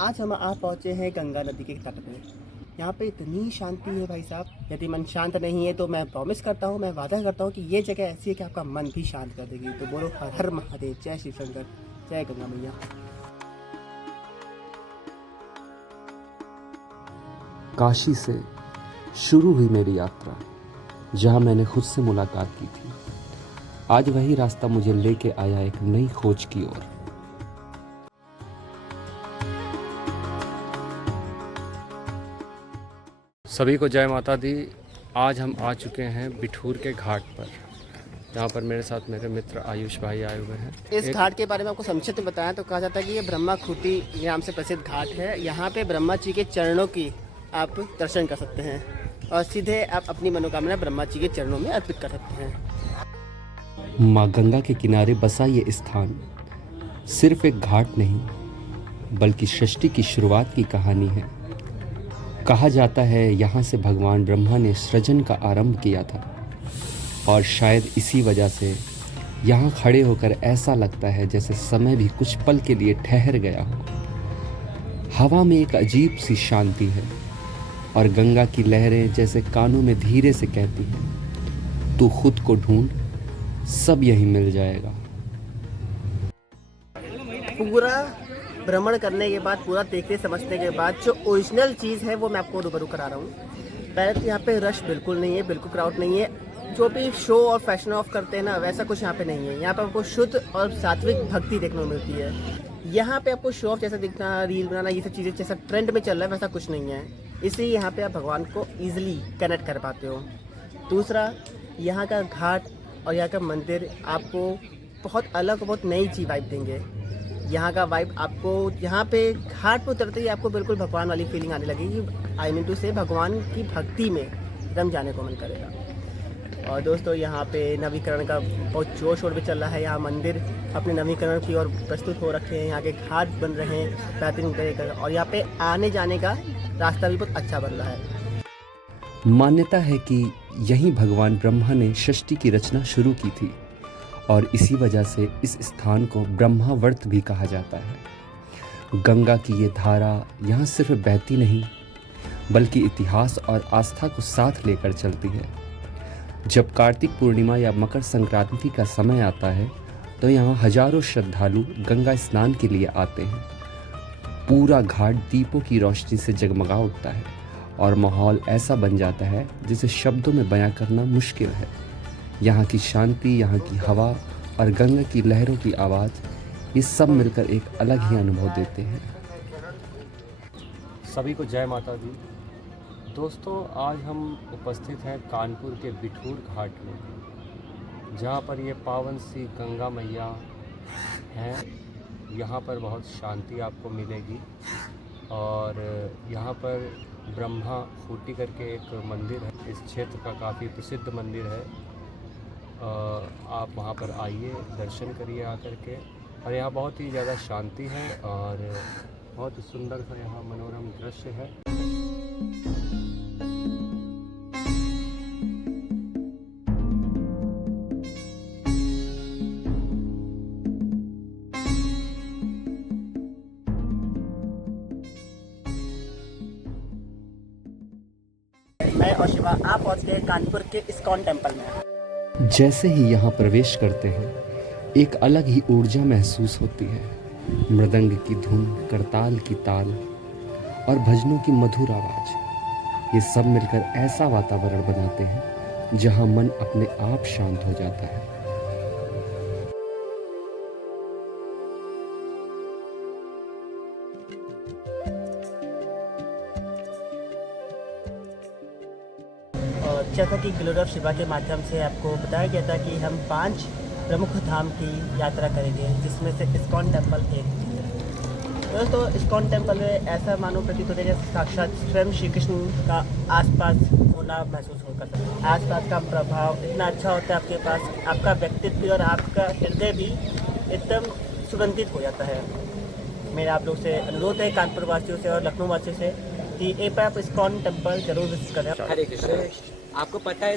आज हम आप पहुँचे हैं गंगा नदी के तट पे। यहाँ पे इतनी शांति है भाई साहब, यदि मन शांत नहीं है तो मैं प्रॉमिस करता हूँ, मैं वादा करता हूँ कि ये जगह ऐसी है कि आपका मन भी शांत कर देगी। तो बोलो हर हर महादेव, जय शिव शंकर, जय गंगा मैया। काशी से शुरू हुई मेरी यात्रा, जहाँ मैंने खुद से मुलाकात की थी। आज वही रास्ता मुझे लेके आया एक नई खोज की ओर। सभी को जय माता दी। आज हम आ चुके हैं बिठूर के घाट पर, जहाँ पर मेरे साथ मेरे मित्र आयुष भाई आए हुए हैं। इस घाट के बारे में आपको संक्षिप्त में बताया तो कहा जाता है कि ये ब्रह्मा खूटी नाम से प्रसिद्ध घाट है। यहाँ पे ब्रह्मा जी के चरणों की आप दर्शन कर सकते हैं और सीधे आप अपनी मनोकामना ब्रह्मा जी के चरणों में अर्पित कर सकते हैं। माँ गंगा के किनारे बसा ये स्थान सिर्फ एक घाट नहीं, बल्कि सृष्टि की शुरुआत की कहानी है। कहा जाता है यहाँ से भगवान ब्रह्मा ने सृजन का आरंभ किया था, और शायद इसी वजह से यहाँ खड़े होकर ऐसा लगता है जैसे समय भी कुछ पल के लिए ठहर गया हो। हवा में एक अजीब सी शांति है, और गंगा की लहरें जैसे कानों में धीरे से कहती हैं, तू खुद को ढूंढ, सब यहीं मिल जाएगा। पूरा भ्रमण करने के बाद, पूरा देखने समझने के बाद जो ओरिजिनल चीज़ है वो मैं आपको रूबरू करा रहा हूँ। पहले तो यहाँ पे रश बिल्कुल नहीं है, बिल्कुल क्राउड नहीं है। जो भी शो और फैशन ऑफ करते हैं ना, वैसा कुछ यहाँ पे नहीं है। यहाँ पे आपको शुद्ध और सात्विक भक्ति देखने को मिलती है। यहाँ पे आपको शो ऑफ जैसा दिखना, रील बनाना, ये सब चीज़ें जैसा ट्रेंड में चल रहा है वैसा कुछ नहीं है। इसलिए यहाँ पे आप भगवान को ईजिली कनेक्ट कर पाते हो। दूसरा, यहाँ का घाट और यहाँ का मंदिर आपको बहुत अलग, बहुत नई चीज़ वाइब देंगे। यहाँ का वाइब आपको, यहाँ पे घाट पे उतरते ही आपको बिल्कुल भगवान वाली फीलिंग आने लगेगी। आई मीन टू से भगवान की भक्ति में एकदम जाने को मन करेगा। और दोस्तों, यहाँ पे नवीकरण का बहुत जोश शोर भी चल रहा है। यहाँ मंदिर अपने नवीकरण की ओर प्रस्तुत हो रखे हैं, यहाँ के घाट बन रहे हैं बेहतरीन तरीके का, और यहाँ पे आने जाने का रास्ता भी बहुत अच्छा बन रहा है। मान्यता है कि यहीं भगवान ब्रह्मा ने सृष्टि की रचना शुरू की थी, और इसी वजह से इस स्थान को ब्रह्मावर्त भी कहा जाता है। गंगा की ये धारा यहाँ सिर्फ बहती नहीं, बल्कि इतिहास और आस्था को साथ लेकर चलती है। जब कार्तिक पूर्णिमा या मकर संक्रांति का समय आता है, तो यहाँ हजारों श्रद्धालु गंगा स्नान के लिए आते हैं। पूरा घाट दीपों की रोशनी से जगमगा उठता है, और माहौल ऐसा बन जाता है जिसे शब्दों में बयां करना मुश्किल है। यहाँ की शांति, यहाँ की हवा और गंगा की लहरों की आवाज़, ये सब मिलकर एक अलग ही अनुभव देते हैं। सभी को जय माता दी। दोस्तों, आज हम उपस्थित हैं कानपुर के बिठूर घाट में, जहाँ पर ये पावन सी गंगा मैया हैं। यहाँ पर बहुत शांति आपको मिलेगी, और यहाँ पर ब्रह्मा खूटी करके एक मंदिर है, इस क्षेत्र का काफ़ी प्रसिद्ध मंदिर है। आप वहाँ पर आइए, दर्शन करिए आकर के। और यहाँ बहुत ही ज़्यादा शांति है, और बहुत ही सुंदर सा यहाँ मनोरम दृश्य है। मैं और शिवा आप पहुँच गए कानपुर के इस्कॉन टेम्पल में। जैसे ही यहाँ प्रवेश करते हैं, एक अलग ही ऊर्जा महसूस होती है। मृदंग की धुन, करताल की ताल और भजनों की मधुर आवाज़, ये सब मिलकर ऐसा वातावरण बनाते हैं जहाँ मन अपने आप शांत हो जाता है। जैसा कि ग्लोरी ऑफ शिवा के माध्यम से आपको बताया गया था कि हम 5 प्रमुख धाम की यात्रा करेंगे, जिसमें से इस्कॉन टेम्पल एक है। दोस्तों, इस्कॉन टेम्पल में ऐसा मानो प्रतीत होता है जैसे साक्षात स्वयं श्री कृष्ण का आसपास होना महसूस हो सकता है। आसपास का प्रभाव इतना अच्छा होता है आपके पास, आपका व्यक्तित्व भी और आपका हृदय भी एकदम सुगंधित हो जाता है। मेरा आप लोग से अनुरोध है, कानपुर वासियों से और लखनऊ वासियों से, कि एक बार आप इस्कॉन टेम्पल जरूर विजिट करें। हरे कृष्ण। आपको पता है,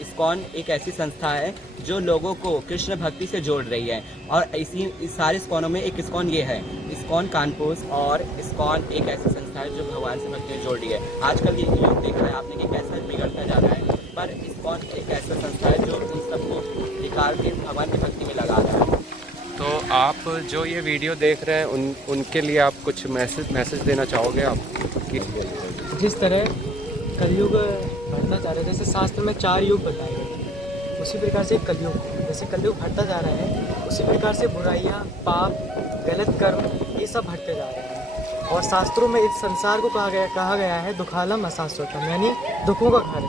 इस्कॉन एक ऐसी संस्था है जो लोगों को कृष्ण भक्ति से जोड़ रही है, और इसी इस सारे इस्कॉनों में एक इस्कॉन ये है। इस्कॉन कानपुर और इस्कॉन एक ऐसी संस्था है जो भगवान से भक्ति में जोड़ रही है। आजकल ये यूथ देख रहा है आपने कि कैसा बिगड़ता जा रहा है, पर इस्कॉन एक ऐसा संस्था है जो उन सबको निकाल के भगवान की भक्ति में लगा रहा है। तो आप जो ये वीडियो देख रहे हैं उनके लिए आप कुछ मैसेज देना चाहोगे आप कि जिस तरह कलयुग बढ़ता जा रहा है, जैसे शास्त्र में 4 युग बताए गए हैं, उसी प्रकार से कलयुग, जैसे कलयुग बढ़ता जा रहा है उसी प्रकार से बुराइयाँ, पाप, गलत कर्म ये सब बढ़ते जा रहे हैं। और शास्त्रों में इस संसार को कहा गया है दुखालम अशाश्वतम, यानी दुखों का घर।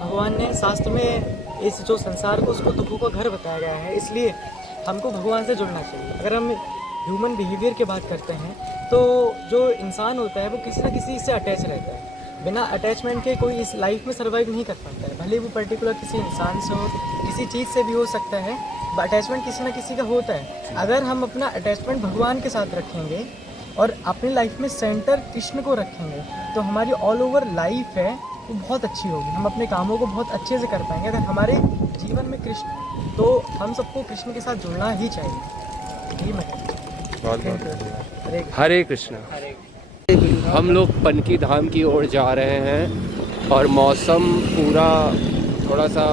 भगवान ने शास्त्र में इस जो संसार को उसको दुखों का घर बताया गया है, इसलिए हमको भगवान से जुड़ना चाहिए। अगर हम ह्यूमन बिहेवियर की बात करते हैं तो जो इंसान होता है वो किसी न किसी से अटैच रहता है। बिना अटैचमेंट के कोई इस लाइफ में सर्वाइव नहीं कर पाता है, भले वो पर्टिकुलर किसी इंसान से हो, किसी चीज़ से भी हो सकता है। अटैचमेंट किसी न किसी का होता है। अगर हम अपना अटैचमेंट भगवान के साथ रखेंगे और अपनी लाइफ में सेंटर कृष्ण को रखेंगे तो हमारी ऑल ओवर लाइफ है वो बहुत अच्छी होगी। हम अपने कामों को बहुत अच्छे से कर पाएंगे। अगर हमारे जीवन में कृष्ण, तो हम सबको कृष्ण के साथ जुड़ना ही चाहिए। यही मैं हरे कृष्णा। हम लोग पनकी धाम की ओर जा रहे हैं और मौसम पूरा थोड़ा सा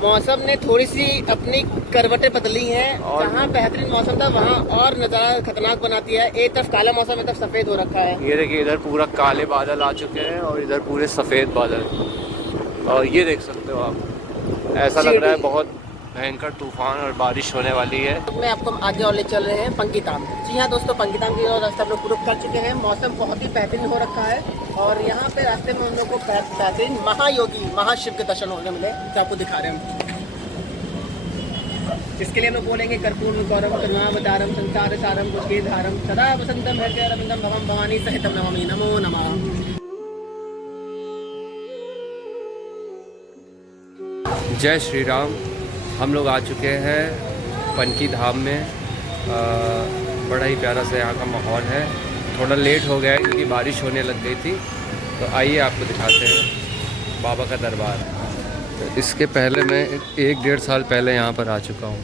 मौसम ने थोड़ी सी अपनी करवटें बदली हैं। जहाँ बेहतरीन मौसम था वहाँ और नज़ारा खतरनाक बनाती है। एक तरफ काला मौसम, एक तरफ सफ़ेद हो रखा है। ये देखिए इधर पूरा काले बादल आ चुके हैं और इधर पूरे सफ़ेद बादल, और ये देख सकते हो आप, ऐसा लग रहा है बहुत भयंकर तूफान और बारिश होने वाली है। मैं आपको आगे और ले चल रहे हैं पंकीधाम। जी हाँ दोस्तों, पंकीधाम की ओर रास्ता हम लोग पूरा कर चुके हैं। मौसम बहुत ही बेहतरीन हो रखा है और यहाँ पे रास्ते में हम लोग को बेहतरीन महायोगी महाशिव के दर्शन होने मिले, जो आपको दिखा रहे हैं। इसके लिए हम लोग बोलेंगे कर्पूर गौरव करुणावतारम संसार सारम भुजगे धारम सदा वसंतम हृदय रविंदम भवम भवानी सहितम नमामि नमो नमः। जय श्री राम। हम लोग आ चुके हैं पनकी धाम में। बड़ा ही प्यारा सा यहाँ का माहौल है। थोड़ा लेट हो गया है क्योंकि बारिश होने लग गई थी। तो आइए आपको दिखाते हैं बाबा का दरबार। इसके पहले मैं 1-1.5 साल पहले यहाँ पर आ चुका हूँ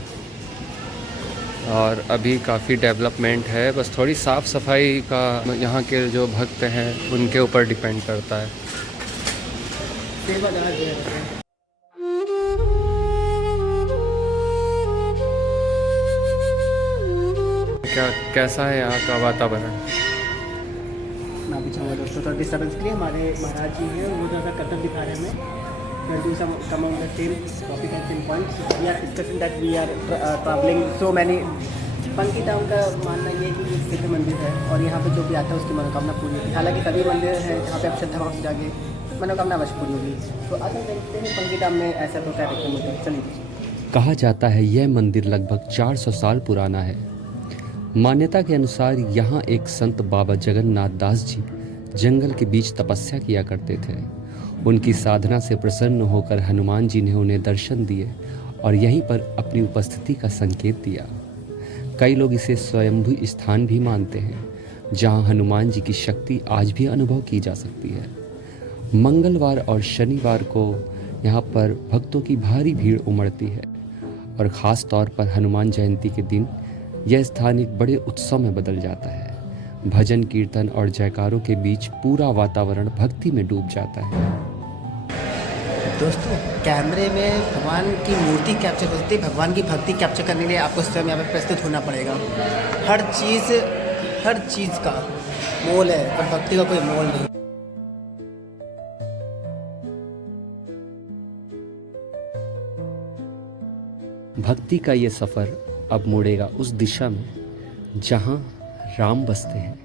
और अभी काफ़ी डेवलपमेंट है। बस थोड़ी साफ़ सफाई का यहाँ के जो भक्त हैं उनके ऊपर डिपेंड करता है। कैसा है यहाँ का वातावरण? मैं अभी चाहूँगा दोस्तों थोड़ा डिस्टर्बेंस के लिए हमारे महाराज जी हैं, वो ज़्यादा कदम दिखा रहे हैं हमें। Do some come on the same topic and same points. We are discussing that we are traveling so many. पंकीधाम का मानना ये है कि एक सिद्ध मंदिर है और यहाँ पे जो भी आता है उसकी मनोकामना पूरी होती है। हालांकि सभी मंदिर हैं जहाँ पे आप श्रद्धा भाव से जाके मनोकामना अवश्य पूरी होगी। तो आगे देखते हैं पंकीधाम में ऐसा तो क्या देखने मिलता है। चलिए। कहा जाता है यह मंदिर लगभग 400 साल पुराना है। मान्यता के अनुसार यहाँ एक संत बाबा जगन्नाथ दास जी जंगल के बीच तपस्या किया करते थे। उनकी साधना से प्रसन्न होकर हनुमान जी ने उन्हें दर्शन दिए और यहीं पर अपनी उपस्थिति का संकेत दिया। कई लोग इसे स्वयंभू स्थान भी मानते हैं जहां हनुमान जी की शक्ति आज भी अनुभव की जा सकती है। मंगलवार और शनिवार को यहाँ पर भक्तों की भारी भीड़ उमड़ती है और ख़ास तौर पर हनुमान जयंती के दिन यह स्थान एक बड़े उत्सव में बदल जाता है। भजन कीर्तन और जयकारों के बीच पूरा वातावरण भक्ति में डूब जाता है। दोस्तों, कैमरे में भगवान की मूर्ति कैप्चर होती है, भगवान की भक्ति कैप्चर करने के लिए आपको स्वयं यहाँ पर प्रस्तुत होना पड़ेगा। हर चीज़ का मोल है पर भक्ति का कोई मोल नहीं। भक्ति का ये सफ़र अब मुड़ेगा उस दिशा में जहाँ राम बसते हैं,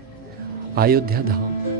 अयोध्या धाम।